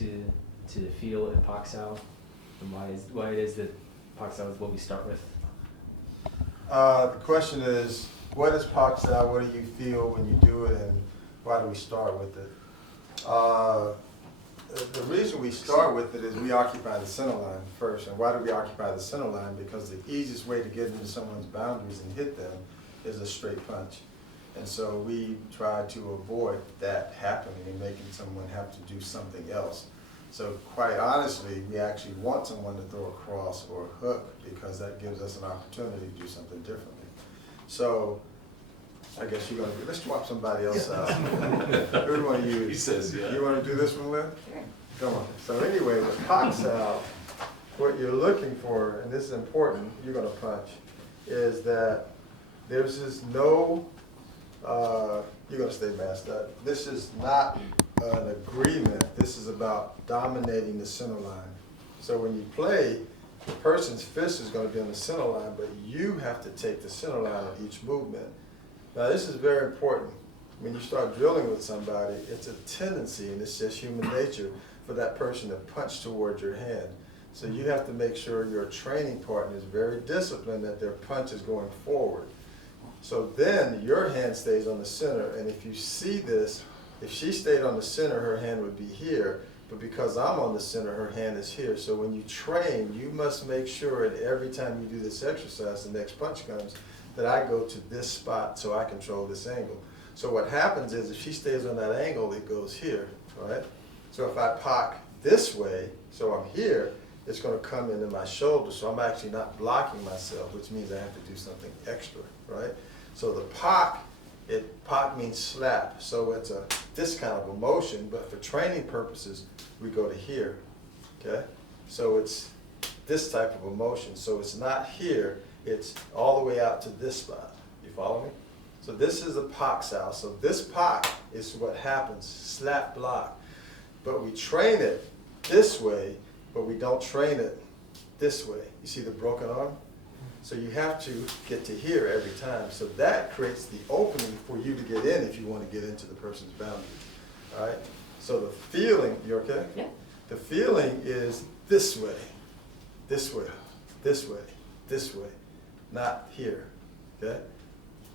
to feel in Pak Sao, and why it is that Pak Sao is what we start with? The question is, what is Pak Sao? What do you feel when you do it, and why do we start with it? The reason we start with it is we occupy the center line first. And why do we occupy the center line? Because the easiest way to get into someone's boundaries and hit them is a straight punch. And so we try to avoid that happening and making someone have to do something else. So quite honestly, we actually want someone to throw a cross or a hook because that gives us an opportunity to do something differently. So I guess you're gonna do, let's swap somebody else out. Who do you want to use? He says, yeah. You want to do this one, Lynn? Sure. Come on. So anyway, with Pak Sao, what you're looking for, and this is important, you're gonna punch, is that there's just no, you're gonna stay masked up. This is not an agreement. This is about dominating the center line. So when you play, the person's fist is gonna be on the center line, but you have to take the center line on each movement. Now this is very important. When you start drilling with somebody, it's a tendency, and it's just human nature, for that person to punch towards your hand. So you have to make sure your training partner is very disciplined that their punch is going forward. So then your hand stays on the center, and if you see this, if she stayed on the center, her hand would be here, but because I'm on the center, her hand is here. So when you train, you must make sure that every time you do this exercise, the next punch comes, that I go to this spot so I control this angle. So what happens is if she stays on that angle, it goes here, right? So if I pak this way, so I'm here, it's gonna come into my shoulder, so I'm actually not blocking myself, which means I have to do something extra, right? So the pak means slap, so it's this kind of a motion, but for training purposes, we go to here, okay? So it's this type of a motion, so it's not here, it's all the way out to this spot. You follow me? So this is a Pak Sao. So this pak is what happens, slap block. But we train it this way, but we don't train it this way. You see the broken arm? So you have to get to here every time. So that creates the opening for you to get in if you want to get into the person's boundary. All right? So the feeling, you okay? Yeah. The feeling is this way, this way, this way, this way, not here, okay?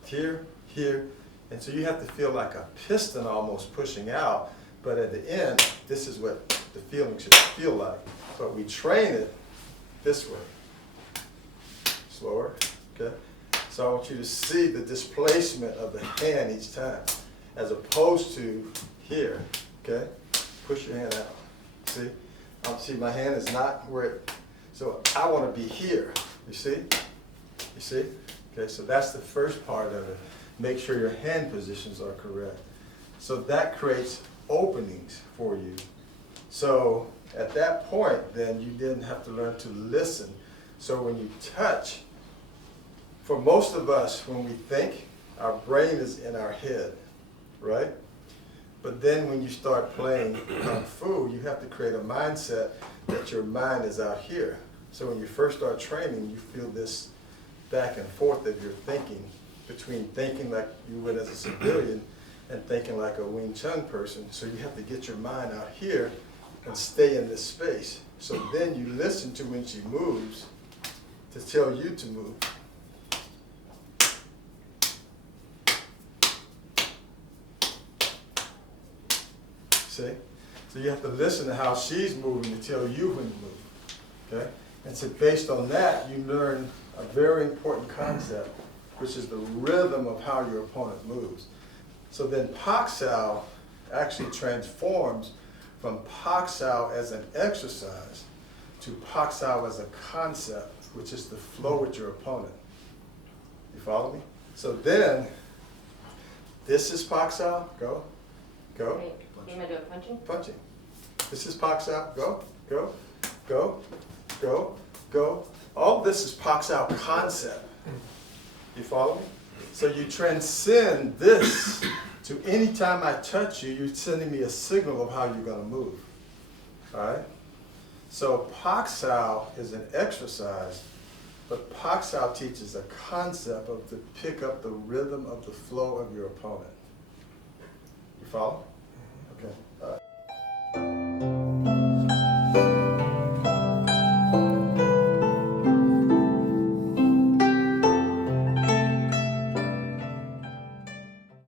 Here, here, and so you have to feel like a piston almost pushing out, but at the end, this is what the feeling should feel like. But we train it this way. Slower, okay? So I want you to see the displacement of the hand each time, as opposed to here, okay? Push your hand out, see? See, my hand is not where it, so I want to be here, you see? You see? Okay, so that's the first part of it. Make sure your hand positions are correct. So that creates openings for you. So at that point, then you didn't have to learn to listen. So when you touch, for most of us, when we think, our brain is in our head, right? But then when you start playing Kung Fu, you have to create a mindset that your mind is out here. So when you first start training, you feel this back and forth of your thinking, between thinking like you would as a civilian and thinking like a Wing Chun person. So you have to get your mind out here and stay in this space. So then you listen to when she moves to tell you to move. See? So you have to listen to how she's moving to tell you when to move, okay? And so based on that, you learn a very important concept, which is the rhythm of how your opponent moves. So then Pak Sao actually transforms from Pak Sao as an exercise to Pak Sao as a concept, which is to flow with your opponent. You follow me? So then, this is Pak Sao, go, go. Wait, you want to do a punching? Punching. This is Pak Sao, go, go, go, go, go. All this is Pak Sao concept. You follow me? So you transcend this to any time I touch you, you're sending me a signal of how you're going to move. All right? So Pak Sao is an exercise, but Pak Sao teaches a concept of to pick up the rhythm of the flow of your opponent. You follow? Okay. All right.